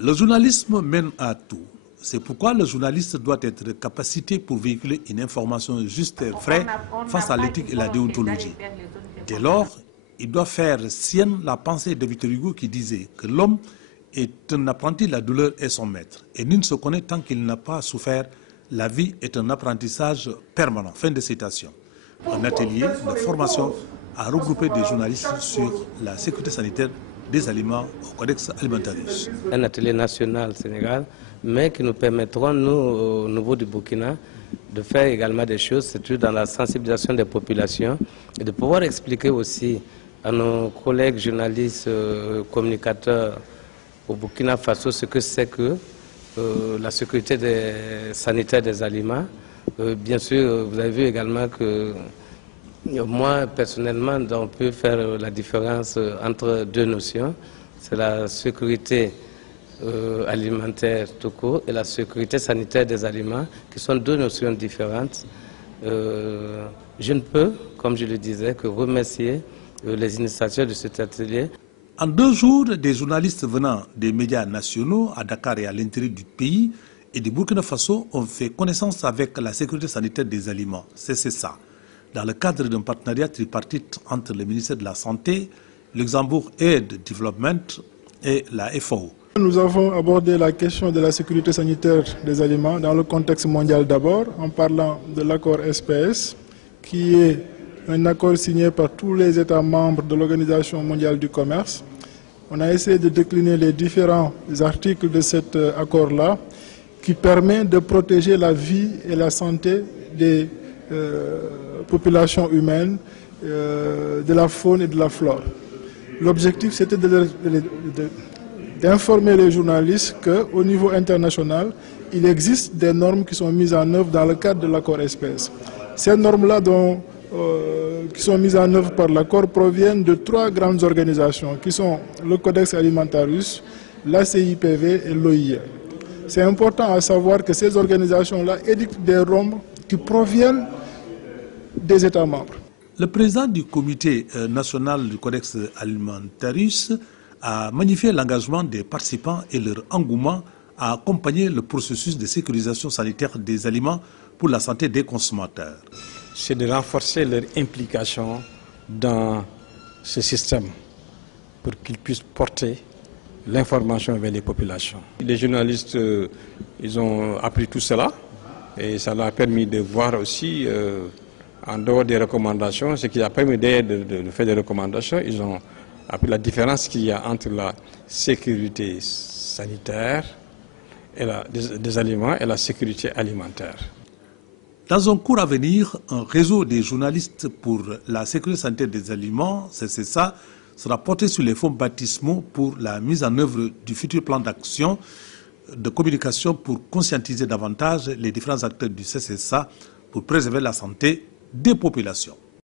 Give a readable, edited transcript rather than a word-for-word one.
Le journalisme mène à tout. C'est pourquoi le journaliste doit être capacité pour véhiculer une information juste et vraie face à l'éthique et la déontologie. Dès lors, il doit faire sienne la pensée de Victor Hugo qui disait que l'homme est un apprenti, la douleur est son maître. Et nul ne se connaît tant qu'il n'a pas souffert. La vie est un apprentissage permanent. Fin de citation. Un atelier de formation a regroupé des journalistes sur la sécurité sanitaire des aliments au Codex Alimentarius. Un atelier national Sénégal, mais qui nous permettront, nous, au niveau du Burkina, de faire également des choses, c'est dans la sensibilisation des populations et de pouvoir expliquer aussi à nos collègues journalistes, communicateurs au Burkina Faso ce que c'est que la sécurité sanitaire des aliments. Bien sûr, vous avez vu également que moi, personnellement, on peut faire la différence entre deux notions. C'est la sécurité alimentaire tout court et la sécurité sanitaire des aliments, qui sont deux notions différentes. Je ne peux, comme je le disais, que remercier les initiateurs de cet atelier. En 2 jours, des journalistes venant des médias nationaux à Dakar et à l'intérieur du pays et du Burkina Faso ont fait connaissance avec la sécurité sanitaire des aliments, CCSA, dans le cadre d'un partenariat tripartite entre le ministère de la Santé, Luxembourg Aid Development et la FAO. Nous avons abordé la question de la sécurité sanitaire des aliments dans le contexte mondial d'abord, en parlant de l'accord SPS, qui est un accord signé par tous les États membres de l'Organisation mondiale du commerce. On a essayé de décliner les différents articles de cet accord-là, qui permet de protéger la vie et la santé des populations humaines, de la faune et de la flore. L'objectif, c'était d'informer les journalistes qu'au niveau international, il existe des normes qui sont mises en œuvre dans le cadre de l'accord SPS. Ces normes-là qui sont mises en œuvre par l'accord proviennent de 3 grandes organisations qui sont le Codex Alimentarius, la CIPV et l'OIE. C'est important à savoir que ces organisations-là édictent des normes qui proviennent des États membres. Le président du comité national du Codex Alimentarius a magnifié l'engagement des participants et leur engouement à accompagner le processus de sécurisation sanitaire des aliments pour la santé des consommateurs. C'est de renforcer leur implication dans ce système pour qu'ils puissent porter l'information vers les populations. Les journalistes, ils ont appris tout cela et ça leur a permis de voir aussi, en dehors des recommandations, ce qui a permis de faire des recommandations, ils ont appris la différence qu'il y a entre la sécurité sanitaire et des aliments et la sécurité alimentaire. Dans un cours à venir, un réseau des journalistes pour la sécurité sanitaire des aliments, CCSA, sera porté sur les fonds baptismaux pour la mise en œuvre du futur plan d'action de communication pour conscientiser davantage les différents acteurs du CCSA pour préserver la santé des populations.